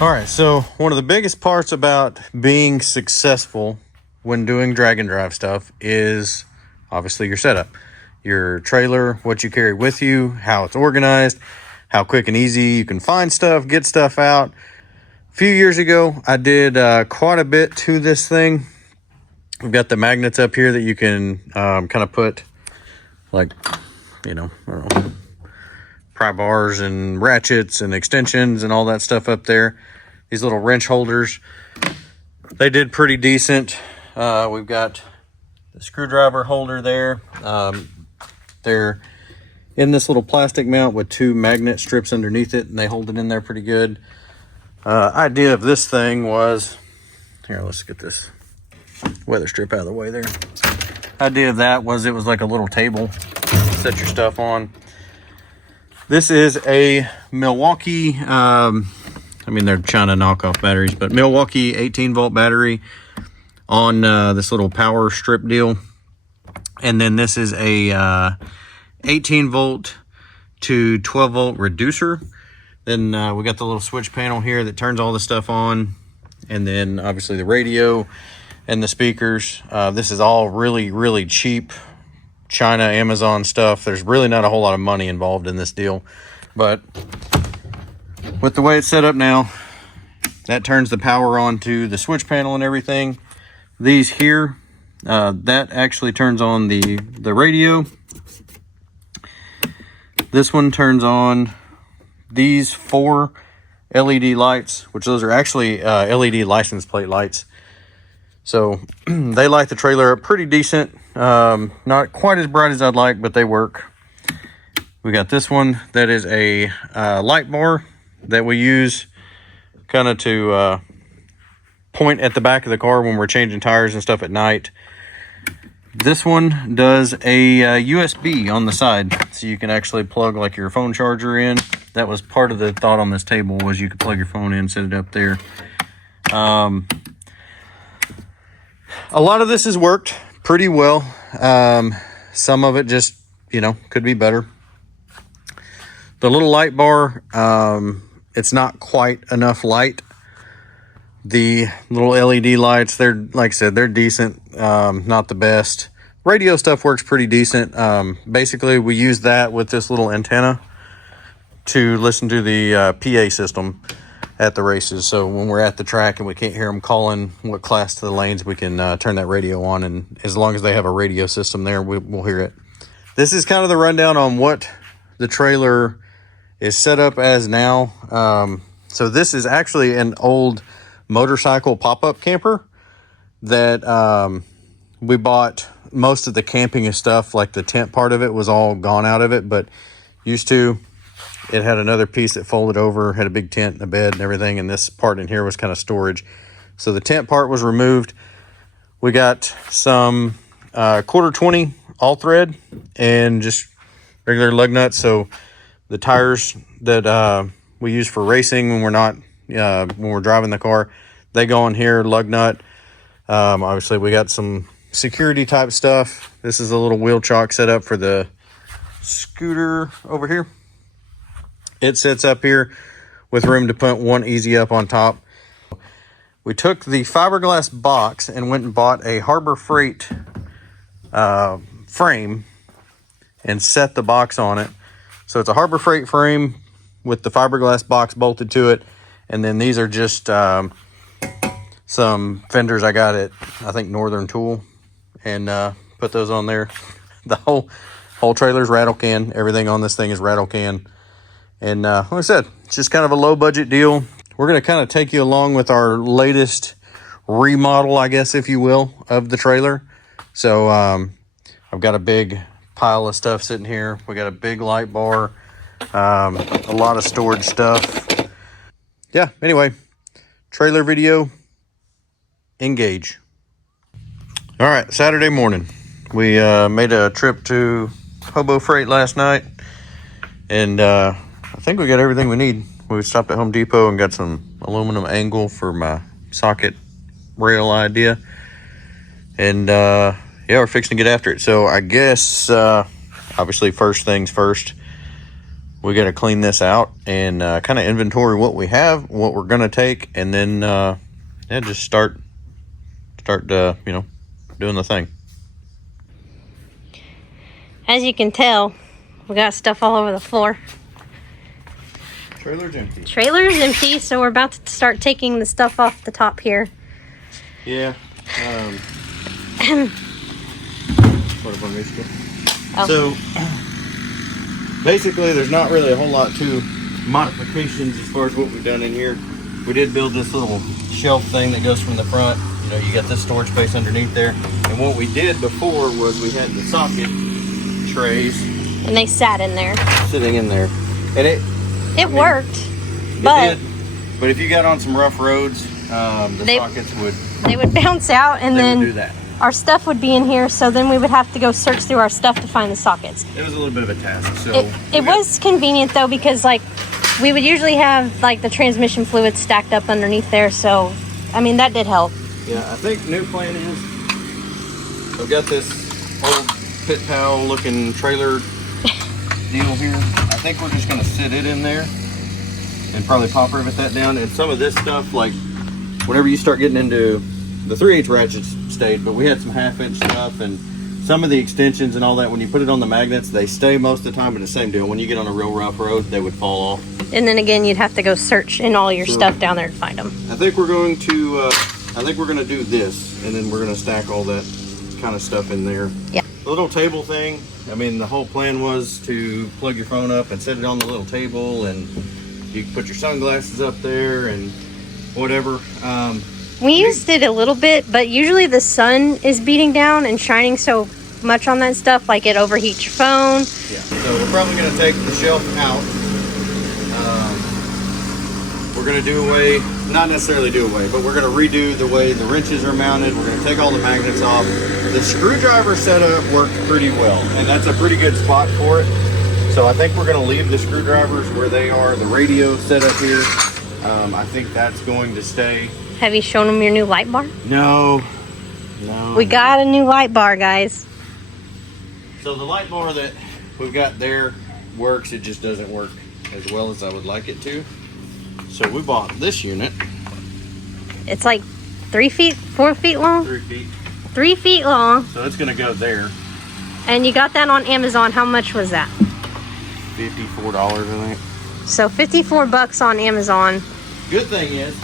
All right, so one of the biggest parts about being successful when doing drag and drive stuff is obviously your setup, your trailer, what you carry with you, how it's organized, how quick and easy you can find stuff, get stuff out. A few years ago, I did quite a bit to this thing. We've got the magnets up here that you can kind of put, like, you know, I don't know, pry bars and ratchets and extensions and all that stuff up there. These little wrench holders, they did pretty decent. We've got the screwdriver holder there. They're in this little plastic mount with two magnet strips underneath it, and they hold it in there pretty good. Idea of this thing was, here, let's get this weather strip out of the way there. Idea of that was it was like a little table to set your stuff on. This is a Milwaukee, I mean, they're China knockoff batteries, but Milwaukee 18-volt battery on this little power strip deal. And then this is a 18-volt to 12-volt reducer. Then we got the little switch panel here that turns all the stuff on. And then obviously the radio and the speakers. This is all really, really cheap China, Amazon stuff. There's really not a whole lot of money involved in this deal. But with the way it's set up now, that turns the power on to the switch panel and everything. These here, that actually turns on the radio. This one turns on these 4 LED lights, which those are actually LED license plate lights. So they light the trailer up pretty decent. Not quite as bright as I'd like, but they work. We got this one that is a light bar that we use kind of to point at the back of the car when we're changing tires and stuff at night. This one does a USB on the side, so you can actually plug like your phone charger in. That was part of the thought on this table, was you could plug your phone in, set it up there. A lot of this has worked pretty well. Some of it just, you know, could be better. The little light bar, it's not quite enough light. The little LED lights, they're, like I said, they're decent, not the best. Radio stuff works pretty decent. Basically, we use that with this little antenna to listen to the PA system at the races. So when we're at the track and we can't hear them calling what class to the lanes, we can turn that radio on, and as long as they have a radio system there, we'll hear it. This is kind of the rundown on what the trailer is set up as now. So this is actually an old motorcycle pop-up camper that we bought. Most of the camping stuff, like the tent part of it, was all gone out of it, but used to. It had another piece that folded over, had a big tent and a bed and everything, and this part in here was kind of storage. So the tent part was removed. We got some quarter 20 all thread and just regular lug nuts. So the tires that we use for racing when we're not when we're driving the car, they go in here, lug nut. Obviously we got some security type stuff. This is a little wheel chock set up for the scooter over here. It sits up here with room to put one easy up on top. We took the fiberglass box and went and bought a Harbor Freight frame and set the box on it. So it's a Harbor Freight frame with the fiberglass box bolted to it. And then these are just some fenders I got at, I think, Northern Tool, and put those on there. The whole trailer's rattle can. Everything on this thing is rattle can. And like I said, it's just kind of a low budget deal. We're going to kind of take you along with our latest remodel, I guess, if you will, of the trailer. So I've got a big pile of stuff sitting here. We got a big light bar, a lot of storage stuff. Yeah, anyway, trailer video, engage. All right, Saturday morning. We made a trip to Hobo Freight last night, and I think we got everything we need. We stopped at Home Depot and got some aluminum angle for my socket rail idea. And yeah, we're fixing to get after it. So I guess, obviously, first things first, we got to clean this out and kind of inventory what we have, what we're going to take, and then yeah, just start you know, doing the thing. As you can tell, we got stuff all over the floor. Trailer's empty. Trailer's empty, so we're about to start taking the stuff off the top here. Yeah. Oh. So basically, there's not really a whole lot to modifications as far as what we've done in here. We did build this little shelf thing that goes from the front. You know, you got this storage space underneath there. And what we did before was we had the socket trays. And they sat in there. Sitting in there. And it worked. But if you got on some rough roads, the sockets would... They would bounce out, and then do that. Our stuff would be in here, so then we would have to go search through our stuff to find the sockets. It was a little bit of a task. So it was convenient though, because like we would usually have like the transmission fluid stacked up underneath there, so I mean that did help. Yeah, I think new plan is I've got this old pit towel looking trailer deal here. I think we're just gonna sit it in there and probably pop rivet that down. And some of this stuff, like whenever you start getting into the 3/8 ratchets stayed, but we had some 1/2 inch stuff and some of the extensions and all that. When you put it on the magnets, they stay most of the time, but the same deal. When you get on a real rough road, they would fall off. And then again, you'd have to go search in all your stuff down there to find them. I think we're going to, do this, and then we're going to stack all that kind of stuff in there. Yeah. The little table thing, I mean, the whole plan was to plug your phone up and set it on the little table, and you can put your sunglasses up there and whatever. We used it a little bit, but usually the sun is beating down and shining so much on that stuff, like it overheats your phone. Yeah, so we're probably going to take the shelf out. We're going to do away, not necessarily do away, but we're going to redo the way the wrenches are mounted. We're going to take all the magnets off. The screwdriver setup worked pretty well, and that's a pretty good spot for it. So I think we're going to leave the screwdrivers where they are, the radio setup here. I think that's going to stay. Have you shown them your new light bar? No. We got a new light bar, guys. So the light bar that we've got there works. It just doesn't work as well as I would like it to. So we bought this unit. It's like 3 feet, 4 feet long? 3 feet. 3 feet long. So it's gonna go there. And you got that on Amazon. How much was that? $54, I think. So 54 bucks on Amazon. Good thing is,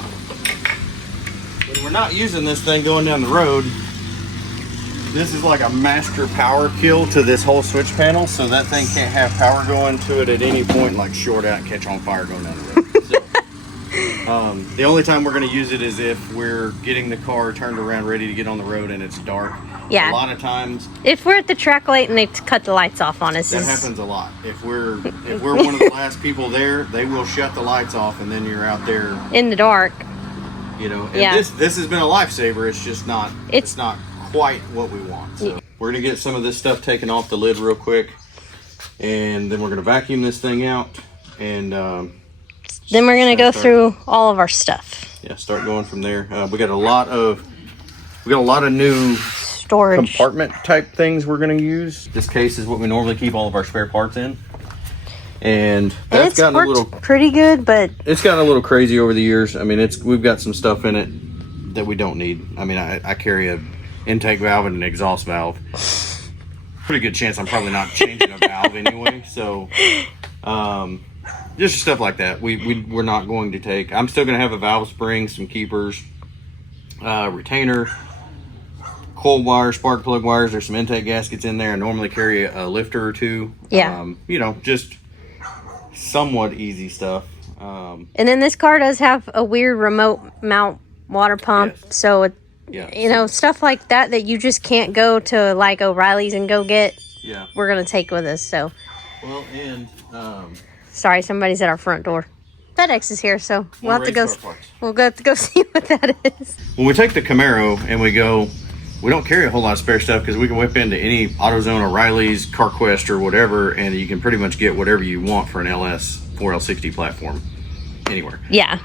when we're not using this thing going down the road, this is like a master power kill to this whole switch panel, so that thing can't have power going to it at any point, like short out, catch on fire going down the road. So, the only time we're going to use it is if we're getting the car turned around ready to get on the road and it's dark. Yeah. A lot of times, if we're at the track light and they cut the lights off on us, that happens a lot. If we're one of the last people there, they will shut the lights off, and then you're out there in the dark. You know, and yeah. This has been a lifesaver. It's just not. It's not quite what we want. So we're gonna get some of this stuff taken off the lid real quick, and then we're gonna vacuum this thing out, and then we're gonna go through all of our stuff. Yeah, start going from there. We got a lot of new storage compartment type things we're going to use. This case is what we normally keep all of our spare parts in, and that's gotten a little pretty good, but it's gotten a little crazy over the years. I mean, we've got some stuff in it that we don't need. I mean, I carry a intake valve and an exhaust valve. Pretty good chance I'm probably not changing a valve anyway. So just stuff like that we're not going to take. I'm still going to have a valve spring, some keepers, retainer, coil wires, spark plug wires. There's some intake gaskets in there. I normally carry a lifter or two. Yeah. You know, just somewhat easy stuff. And then this car does have a weird remote mount water pump. Yes. So, you know, stuff like that you just can't go to like O'Reilly's and go get. Yeah. We're going to take with us. So. Well, and sorry, somebody's at our front door. FedEx is here, so we'll have to go see what that is. When we take the Camaro and we don't carry a whole lot of spare stuff because we can whip into any AutoZone, O'Reilly's, CarQuest, or whatever, and you can pretty much get whatever you want for an LS 4L60 platform anywhere. Yeah.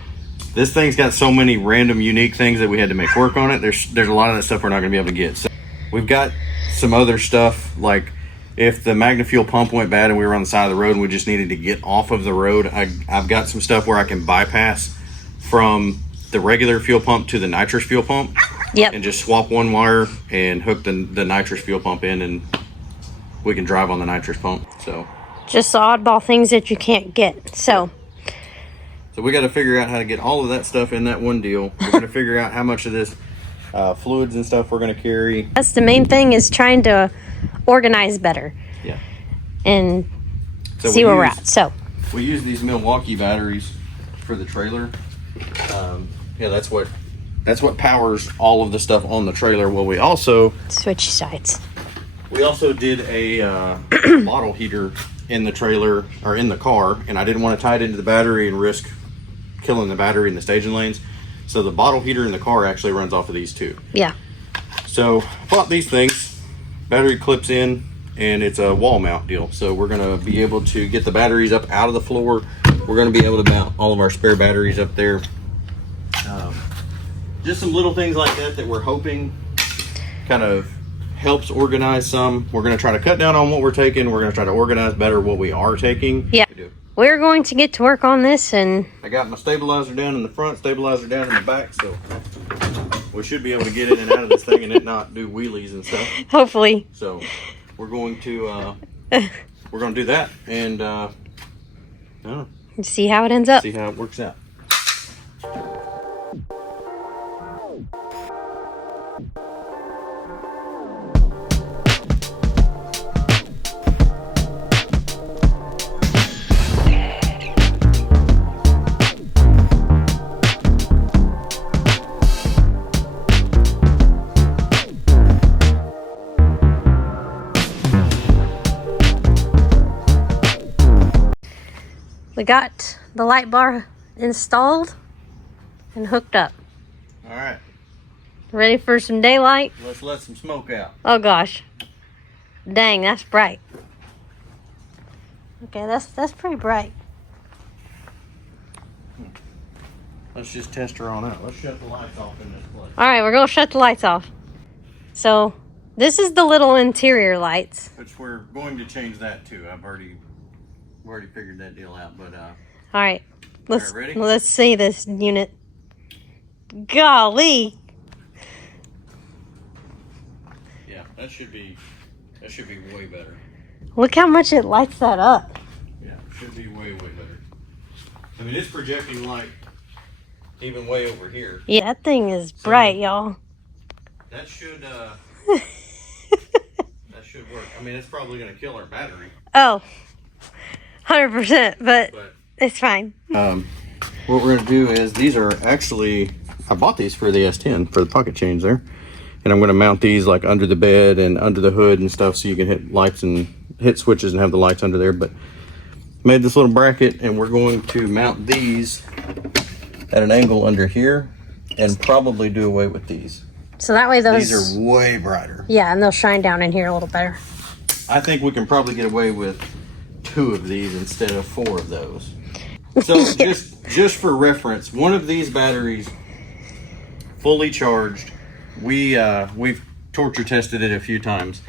This thing's got so many random, unique things that we had to make work on it. There's a lot of that stuff we're not going to be able to get. So we've got some other stuff, like if the Magna fuel pump went bad and we were on the side of the road and we just needed to get off of the road, I've got some stuff where I can bypass from the regular fuel pump to the nitrous fuel pump. Yep. And just swap one wire and hook the nitrous fuel pump in, and we can drive on the nitrous pump. So just the oddball things that you can't get. So we got to figure out how to get all of that stuff in that one deal. We're going to figure out how much of this fluids and stuff we're going to carry. That's the main thing, is trying to organize better. Yeah. And see where we're at. So we use these Milwaukee batteries for the trailer. Yeah, that's what powers all of the stuff on the trailer. Well, we also switch sides. We also did a bottle heater in the trailer, or in the car, and I didn't want to tie it into the battery and risk killing the battery in the staging lanes. So the bottle heater in the car actually runs off of these two. Yeah. So bought these things, battery clips in, and it's a wall mount deal. So we're gonna be able to get the batteries up out of the floor. We're gonna be able to mount all of our spare batteries up there. Just some little things like that we're hoping kind of helps organize some. We're gonna try to cut down on what we're taking. We're gonna try to organize better what we are taking. Yeah. We're going to get to work on this, and I got my stabilizer down in the front, stabilizer down in the back, so we should be able to get in and out of this thing and it not do wheelies and stuff. Hopefully. So we're going to do that, and I don't know, see how it ends up. see how it works out. We got the light bar installed and hooked up. All right. Ready for some daylight? Let's let some smoke out. Oh gosh. Dang, that's bright. Okay, that's pretty bright. Let's just test her on out. Let's shut the lights off in this place. Alright, we're gonna shut the lights off. So this is the little interior lights. Which we're going to change that too. I've already figured that deal out, but alright. ready? Let's see this unit. Golly. yeah, that should be way better. Look how much it lights that up. Yeah, should be way better. I mean, it's projecting light even way over here. Yeah, that thing is bright, y'all. That should that should work. I mean, it's probably going to kill our battery. Oh, 100%, but it's fine. What we're going to do is, these are actually, I bought these for the S10 for the pocket change there, and I'm going to mount these like under the bed and under the hood and stuff, so you can hit lights and hit switches and have the lights under there. But made this little bracket, and we're going to mount these at an angle under here and probably do away with these. So that way those... These are way brighter. Yeah, and they'll shine down in here a little better. I think we can probably get away with 2 of these instead of 4 of those. So just for reference, one of these batteries, fully charged, we've torture tested it a few times,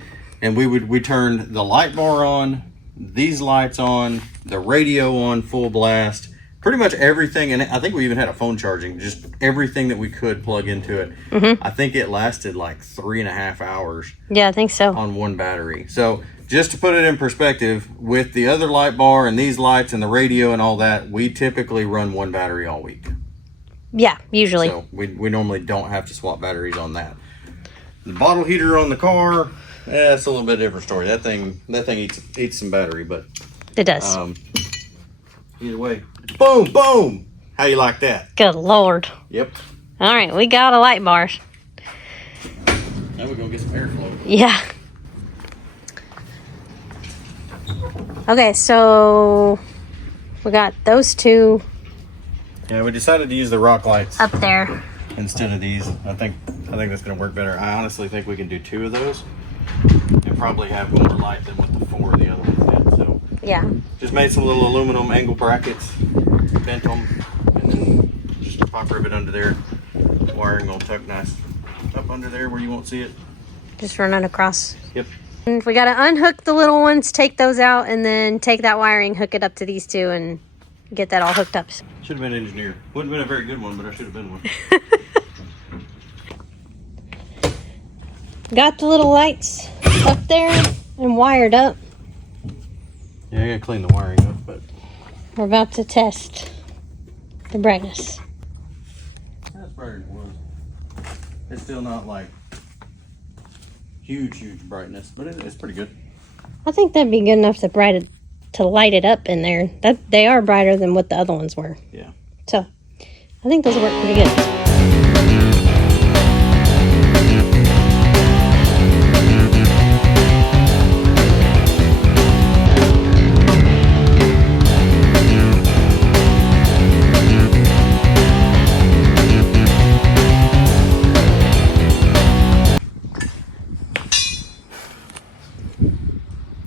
and we turned the light bar on, these lights on, the radio on full blast, pretty much everything, and I think we even had a phone charging, just everything that we could plug into it. Mm-hmm. I think it lasted like 3.5 hours. Yeah, I think so. On one battery. So just to put it in perspective, with the other light bar and these lights and the radio and all that, we typically run one battery all week. Yeah, usually. So we normally don't have to swap batteries on that. The bottle heater on the car, it's a little bit different story. That thing eats some battery, but it does. Either way, boom, boom. How you like that? Good Lord. Yep. All right, we got a light bar. Now we're gonna get some airflow. Yeah. Okay, so we got those 2. Yeah, we decided to use the rock lights up there instead of these. I think that's gonna work better. I honestly think we can do 2 of those and probably have more light than what the 4 of the other ones did. So yeah, just made some little aluminum angle brackets, bent them, and then just a pop rivet under there. Wiring will tuck nice up under there where you won't see it. just run it across. Yep. And we got to unhook the little ones, take those out, and then take that wiring, hook it up to these two, and get that all hooked up. Should have been an engineer. Wouldn't have been a very good one, but I should have been one. Got the little lights up there and wired up. Yeah, I gotta clean the wiring up, but We're about to test the brightness. that's brighter than it was. It's still not like huge brightness, but it's pretty good. I think that'd be good enough to light it up in there. That they are brighter than what the other ones were. Yeah. So I think those work pretty good.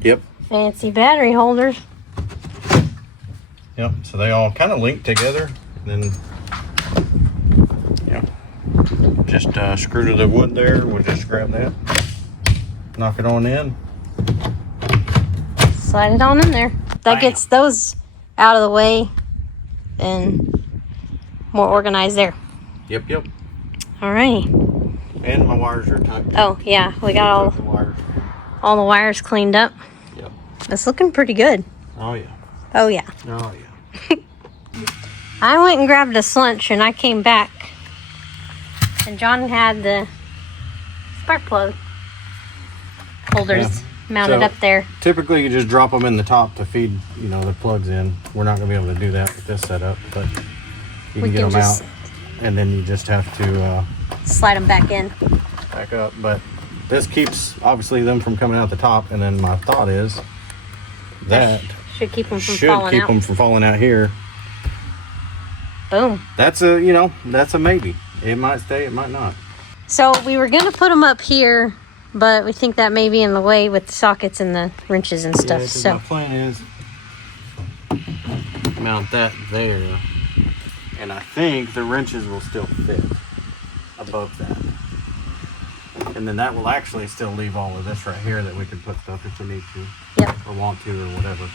Yep. Fancy battery holders. Yep. So they all kind of link together. Then, yeah. Just screw to the wood there. We'll just grab that. Knock it on in. Slide it on in there. That Bam. gets those out of the way and more organized there. Yep. All right. And my wires are tight. Oh, yeah. We got The wires. all the wires cleaned up. Yep. It's looking pretty good. Oh, yeah. Oh, yeah. Oh, yeah. I went and grabbed us lunch and I came back. And John had the spark plug holders mounted So, up there. Typically, you just drop them in the top to feed, the plugs in. We're not going to be able to do that with this setup, but you We can get can them just- out, and then you just have to Slide them back in. back up. But this keeps, obviously, them from coming out the top, and then my thought is that Should keep them from should falling keep out. them from falling out here. Boom. That's a, that's a maybe. It might stay, it might not. So we were going to put them up here, but we think that may be in the way with the sockets and the wrenches and stuff. Yeah, 'cause So my plan is mount that there, and I think the wrenches will still fit above that, and then that will actually still leave all of this right here that we can put stuff if we need to, yep, or want to, or whatever.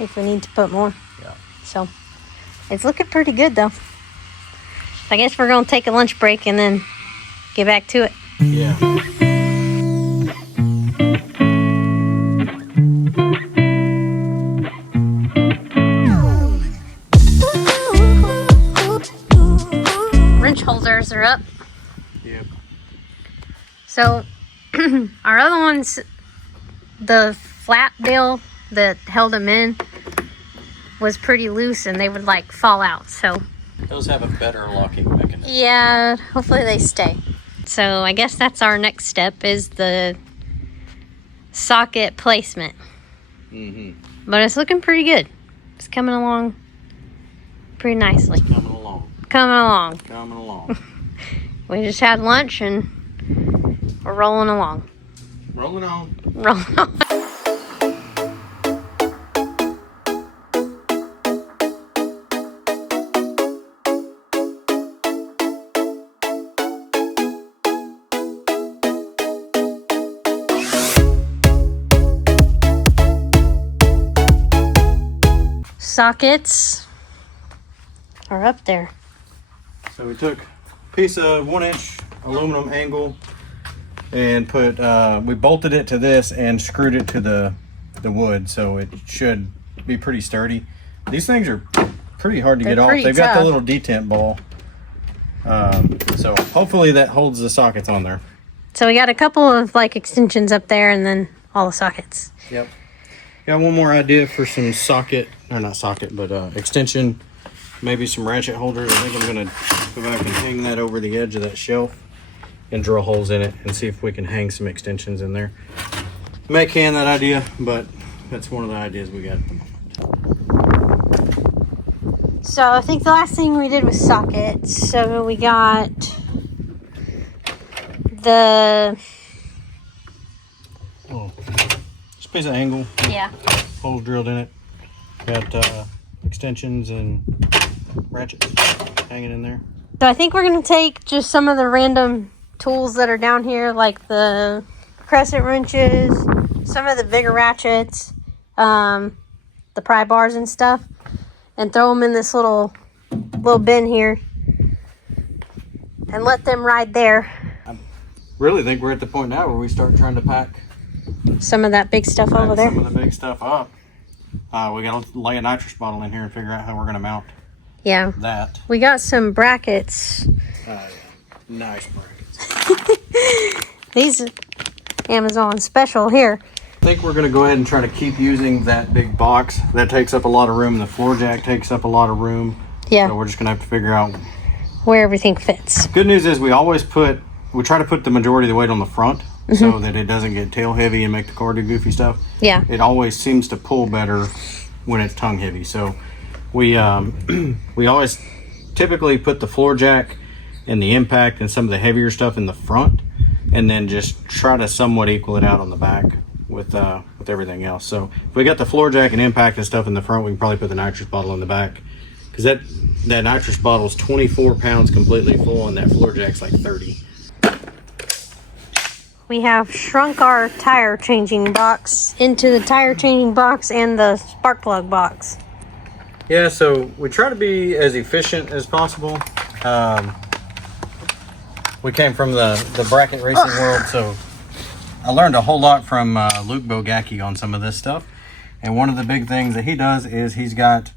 if we need to put more. Yeah. So it's looking pretty good though. I guess we're going to take a lunch break and then get back to it. Yeah. Wrench holders are up. Yep. So our other ones, the flat deal that held them in was pretty loose and they would like fall out. So Those have a better locking mechanism. yeah, hopefully they stay. So I guess that's our next step is the socket placement. Mm-hmm. But it's looking pretty good. It's coming along pretty nicely. Coming along. Coming along. Coming along. We just had lunch and we're rolling along. Rolling on. Rolling on. Sockets are up there. So we took a piece of 1-inch aluminum angle and put we bolted it to this and screwed it to the wood, so it should be pretty sturdy. These things are pretty hard to They're get off. pretty They've got the tough. little detent ball, so hopefully that holds the sockets on there. So we got a couple of like extensions up there and then all the sockets. Yep. Got one more idea for some socket, or not socket, but extension, maybe some ratchet holders. I think I'm gonna go back and hang that over the edge of that shelf and drill holes in it and see if we can hang some extensions in there. May can that idea, but that's one of the ideas we got at the moment. So I think the last thing we did was sockets. So we got the Oh, just a piece of angle, yeah. holes drilled in it. Got extensions and ratchets hanging in there. So I think we're gonna take just some of the random tools that are down here, like the crescent wrenches, some of the bigger ratchets, the pry bars and stuff, and throw them in this little bin here and let them ride there. I really think we're at the point now where we start trying to pack some of that big stuff over there. Some of the big stuff up. We gotta lay a nitrous bottle in here and figure out how we're gonna mount that. We got some brackets. Yeah. Nice brackets. These Amazon special here. I think we're gonna go ahead and try to keep using that big box. That takes up a lot of room. The floor jack takes up a lot of room. Yeah. So we're just gonna have to figure out where everything fits. Good news is we try to put the majority of the weight on the front so that it doesn't get tail heavy and make the car do goofy stuff. Yeah. It always seems to pull better when it's tongue heavy. So we always typically put the floor jack and the impact and some of the heavier stuff in the front, and then just try to somewhat equal it out on the back with everything else. So if we got the floor jack and impact and stuff in the front, we can probably put the nitrous bottle in the back, because that nitrous bottle is 24 pounds completely full, and that floor jack's like 30. We have shrunk our tire changing box into the tire changing box and the spark plug box. Yeah, so we try to be as efficient as possible. We came from the bracket racing world, so I learned a whole lot from Luke Bogacki on some of this stuff. And one of the big things that he does is he's got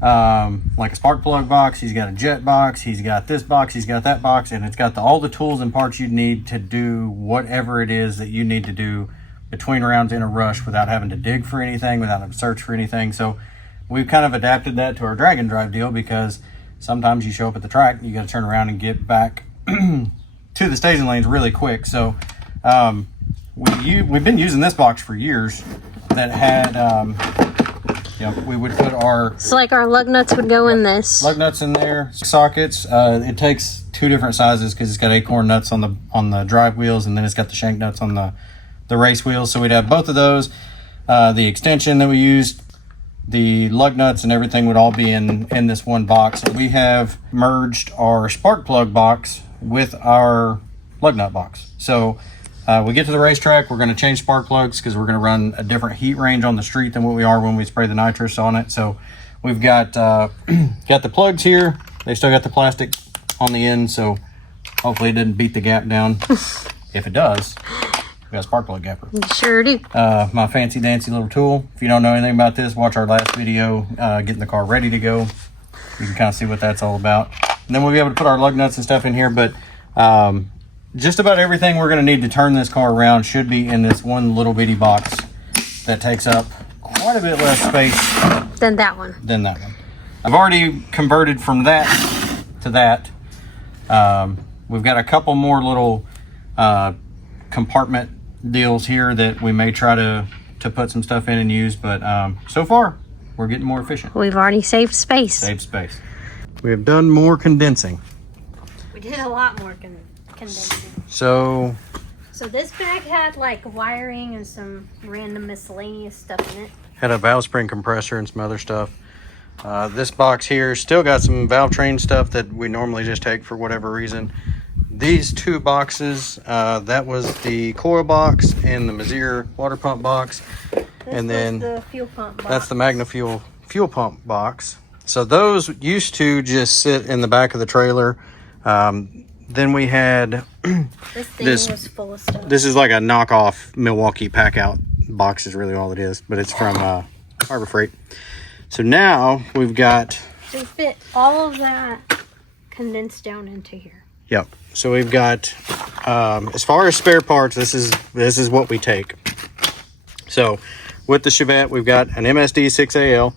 like a spark plug box, he's got a jet box, he's got this box, he's got that box, and it's got all the tools and parts you need to do whatever it is that you need to do between rounds in a rush without having to dig for anything, without having to search for anything. So we've kind of adapted that to our drag and drive deal, because sometimes you show up at the track, you got to turn around and get back to the staging lanes really quick. So we've been using this box for years that had we would put our lug nuts would go in this. Lug nuts in there, sockets. It takes two different sizes because it's got acorn nuts on the drive wheels, and then it's got the shank nuts on the race wheels. So we'd have both of those. The extension that we used, the lug nuts and everything would all be in this one box. So we have merged our spark plug box with our lug nut box. So we get to the racetrack, we're going to change spark plugs because we're going to run a different heat range on the street than what we are when we spray the nitrous on it. So we've got got the plugs here. They still got the plastic on the end, so hopefully it didn't beat the gap down. If it does, we got a spark plug gapper. Sure do. My fancy dancy little tool. If you don't know anything about this, watch our last video, getting the car ready to go. You can kind of see what that's all about. And then we'll be able to put our lug nuts and stuff in here, but just about everything we're going to need to turn this car around should be in this one little bitty box that takes up quite a bit less space than that one. I've already converted from that to that. We've got a couple more little compartment deals here that we may try to put some stuff in and use, but so far we're getting more efficient. We've already saved space. We have done more condensing. We did a lot more condensing. So this bag had like wiring and some random miscellaneous stuff in it. Had a valve spring compressor and some other stuff. This box here still got some valve train stuff that we normally just take for whatever reason. These two boxes, that was the coil box and the Mazier water pump box. And then the fuel pump box. That's the Magna fuel pump box. So those used to just sit in the back of the trailer. Then we had this thing was full of stuff. This is like a knockoff Milwaukee pack out box is really all it is, but it's from Harbor Freight. So now we've got to fit all of that condensed down into here. Yep. So we've got as far as spare parts, this is what we take. So with the Chevette, we've got an MSD 6AL.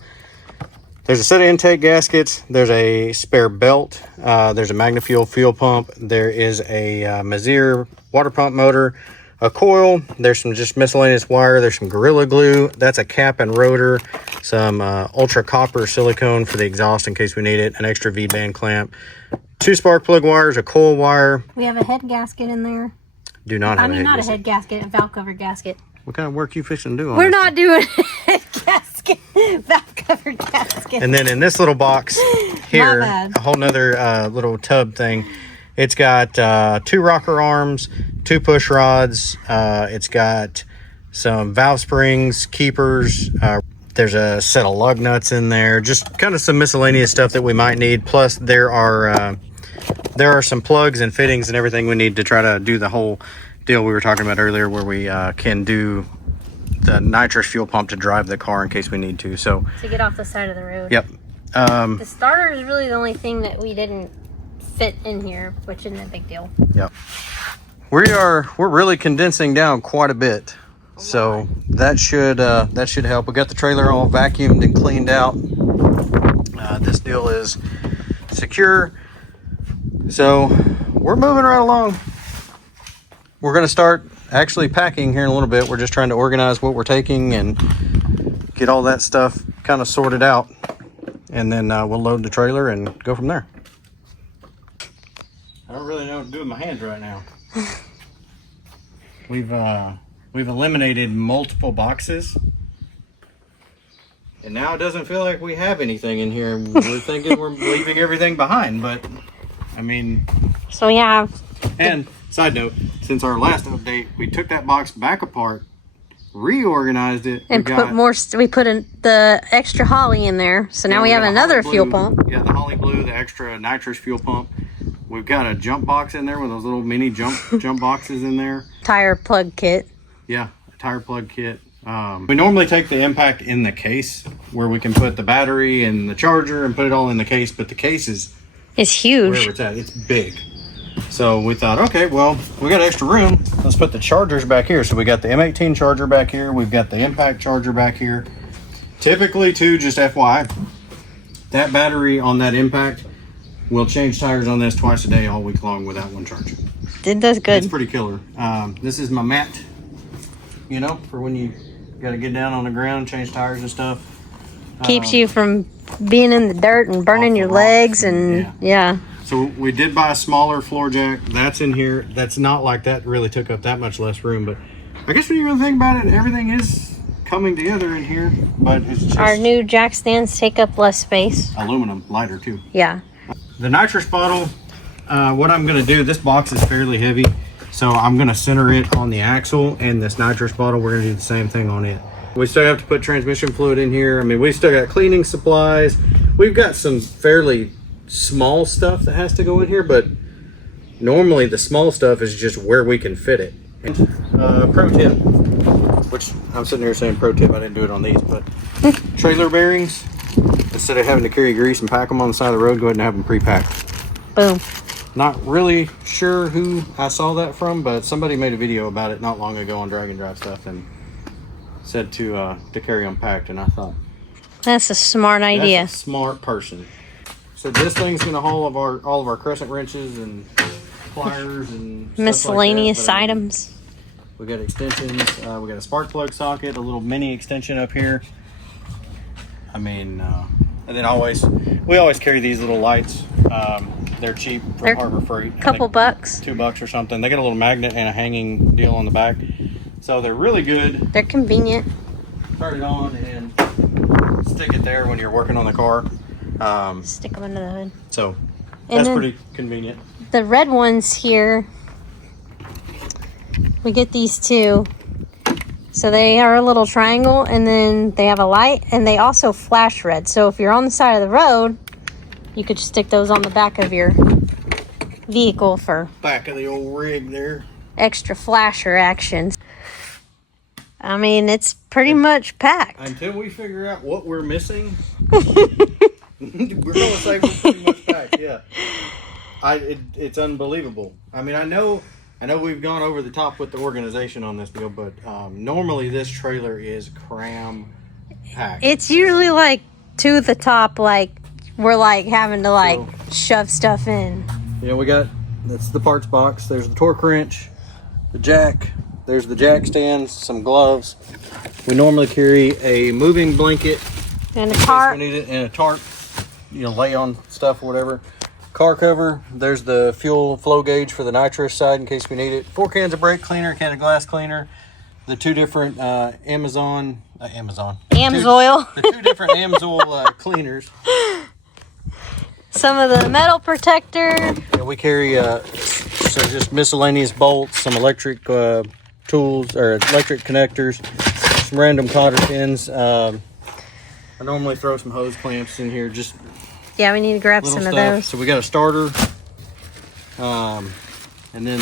There's a set of intake gaskets. There's a spare belt. There's a Magna fuel pump. There is a Mazier water pump motor, a coil. There's some just miscellaneous wire. There's some Gorilla Glue. That's a cap and rotor. Some ultra copper silicone for the exhaust in case we need it. An extra V-band clamp. 2 spark plug wires, a coil wire. We have a head gasket in there. Do not have a head gasket. Not a head gasket, a valve cover gasket. What kind of work you fixing to do on We're this not thing? doing a gasket, valve cover gasket. And then in this little box here, a whole nother little tub thing. It's got 2 rocker arms. 2 push rods. It's got some valve springs, keepers. There's a set of lug nuts in there. Just kind of some miscellaneous stuff that we might need. Plus, there are some plugs and fittings and everything we need to try to do the whole deal we were talking about earlier, where we can do the nitrous fuel pump to drive the car in case we need to. So to get off the side of the road. Yep. The starter is really the only thing that we didn't fit in here, which isn't a big deal. Yep. We're really condensing down quite a bit. So that should help. We got the trailer all vacuumed and cleaned out. This deal is secure. So we're moving right along. We're going to start actually packing here in a little bit. We're just trying to organize what we're taking and get all that stuff kind of sorted out. And then we'll load the trailer and go from there. I don't really know what to do with my hands right now. We've eliminated multiple boxes, and now it doesn't feel like we have anything in here. We're thinking we're leaving everything behind, but I mean. So yeah. And side note, since our last update, we took that box back apart, reorganized it, and we put in the extra Holly in there. So now we have another fuel pump. Yeah, the Holly Blue, the extra nitrous fuel pump. We've got a jump box in there with those little mini jump boxes in there. Tire plug kit. Yeah, a tire plug kit. We normally take the impact in the case where we can put the battery and the charger and put it all in the case, but the case is huge. Wherever it's at, it's big. So we thought, okay, well, we got extra room. Let's put the chargers back here. So we got the M18 charger back here. We've got the impact charger back here. Typically, too, just FYI, that battery on that impact will change tires on this twice a day all week long without one charge. It does good. It's pretty killer. This is my mat, for when you got to get down on the ground, change tires and stuff. Keeps you from being in the dirt and burning your legs and yeah. So we did buy a smaller floor jack. That's in here. That's not like that really took up that much less room, but I guess when you really think about it, everything is coming together in here, but it's just our new jack stands take up less space. Aluminum, lighter too. Yeah. The nitrous bottle, what I'm going to do, this box is fairly heavy, so I'm going to center it on the axle, and this nitrous bottle, we're going to do the same thing on it. We still have to put transmission fluid in here. I mean, we still got cleaning supplies. We've got some fairly small stuff that has to go in here, but normally the small stuff is just where we can fit it. Pro tip, which I'm sitting here saying pro tip, I didn't do it on these, but trailer bearings, instead of having to carry grease and pack them on the side of the road, go ahead and have them pre-packed. Boom. Not really sure who I saw that from, but somebody made a video about it not long ago on Drag and Drive stuff and said to carry them packed, and I thought that's a smart idea. That's a smart person. So this thing's gonna haul all of our crescent wrenches and pliers and miscellaneous stuff like that. items. We got extensions. We got a spark plug socket, a little mini extension up here. I mean, and then we always carry these little lights. They're cheap from Harbor Freight. Couple bucks. $2 or something. They got a little magnet and a hanging deal on the back. So they're really good. They're convenient. Turn it on and stick it there when you're working on the car. Stick them under the hood. So that's pretty convenient. The red ones here, we get these two. So they are a little triangle, and then they have a light, and they also flash red. So if you're on the side of the road, you could stick those on the back of your vehicle for back of the old rig there. Extra flasher actions. I mean, it's pretty much packed. Until we figure out what we're missing, we're going to say we're pretty much packed. Yeah, it's unbelievable. I mean, I know we've gone over the top with the organization on this deal, but normally this trailer is cram packed. It's usually like to the top, like we're like having to shove stuff in. Yeah, that's the parts box. There's the torque wrench, the jack. There's the jack stands, some gloves. We normally carry a moving blanket and a tarp. We need it, and a tarp. Lay on stuff or whatever. Car cover. There's the fuel flow gauge for the nitrous side in case we need it. 4 cans of brake cleaner, a can of glass cleaner. The 2 different AMSOIL. The 2 different AMSOIL cleaners. Some of the metal protector. Yeah, we carry So just miscellaneous bolts, some electric tools or electric connectors, some random cotter pins. I normally throw some hose clamps in here, just yeah, we need to grab some of those. So we got a starter, and then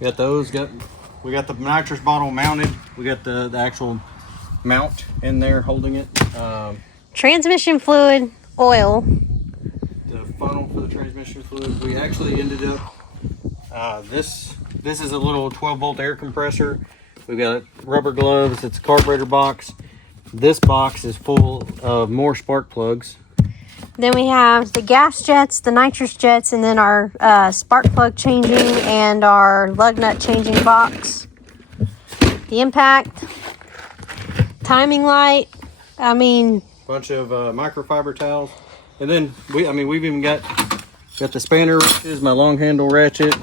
we got those. We got the nitrous bottle mounted. We got the actual mount in there holding it. Transmission fluid, oil. The funnel for the transmission fluid. We actually ended up. This is a little 12-volt air compressor. We've got rubber gloves. It's a carburetor box. This box is full of more spark plugs. Then we have the gas jets, the nitrous jets, and then our spark plug changing and our lug nut changing box. The impact, timing light. I mean, bunch of microfiber towels, and then we've even got the spanner wrenches, my long handle ratchet.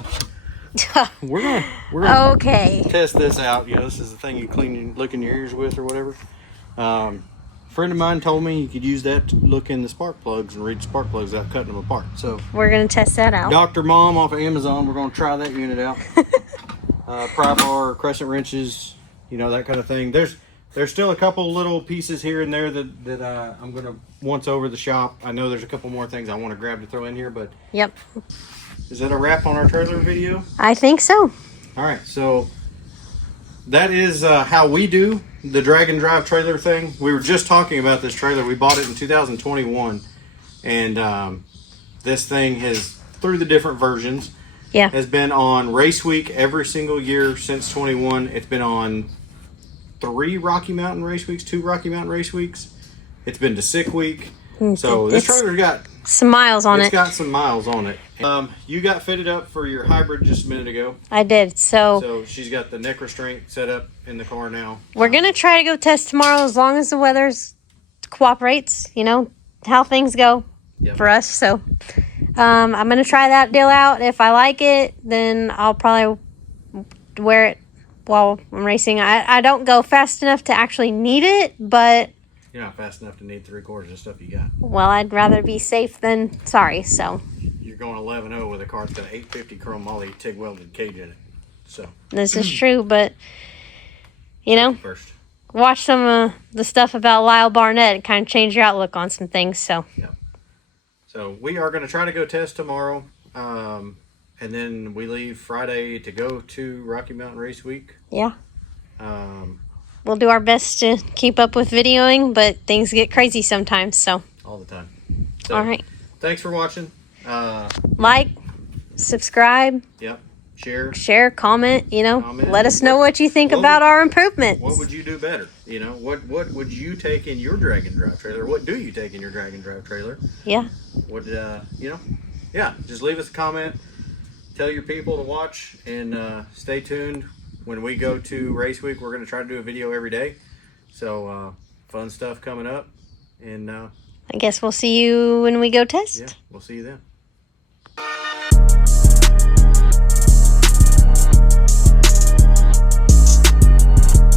We're gonna okay. test this out. You know, this is the thing you look in your ears with or whatever. A friend of mine told me you could use that to look in the spark plugs and read spark plugs without cutting them apart. So we're gonna test that out. Dr. Mom off of Amazon. We're gonna try that unit out. Pry bar, crescent wrenches, you know, that kind of thing. There's still a couple little pieces here and there that I'm gonna once over the shop. I know there's a couple more things I want to grab to throw in here, but yep. Is that a wrap on our trailer video? I think so. All right, so that is how we do the drag and drive trailer thing. We were just talking about this trailer. We bought it in 2021, and this thing has, through the different versions, has been on Race Week every single year since 21. It's been on 3 Rocky Mountain Race Weeks, 2 Rocky Mountain Race Weeks. It's been to Sick Week. So this trailer's got some miles on it. It's got some miles on it. You got fitted up for your hybrid just a minute ago. I did. So she's got the neck restraint set up in the car now. We're going to try to go test tomorrow as long as the weather cooperates, you know, how things go for us. So I'm going to try that deal out. If I like it, then I'll probably wear it while I'm racing. I don't go fast enough to actually need it, but you're not fast enough to need 3/4 of the stuff you got. Well, I'd rather be safe than sorry, so. You're going 11.0 with a car that's got an 850 chrome moly TIG welded cage in it. So. This is true, but, you know, watch some of the stuff about Lyle Barnett. It kind of changed your outlook on some things, so. Yeah. So we are going to try to go test tomorrow, and then we leave Friday to go to Rocky Mountain Race Week. Yeah. We'll do our best to keep up with videoing, but things get crazy sometimes, so. All the time. So, all right. Thanks for watching. Like, subscribe. Yep. Share, comment, you know. Let us know what you think about our improvements. What would you do better? You know, what would you take in your drag and drive trailer? What do you take in your drag and drive trailer? Yeah. What, you know, yeah, just leave us a comment. Tell your people to watch, and stay tuned. When we go to Race Week, we're going to try to do a video every day. So, fun stuff coming up. And I guess we'll see you when we go test. Yeah, we'll see you then.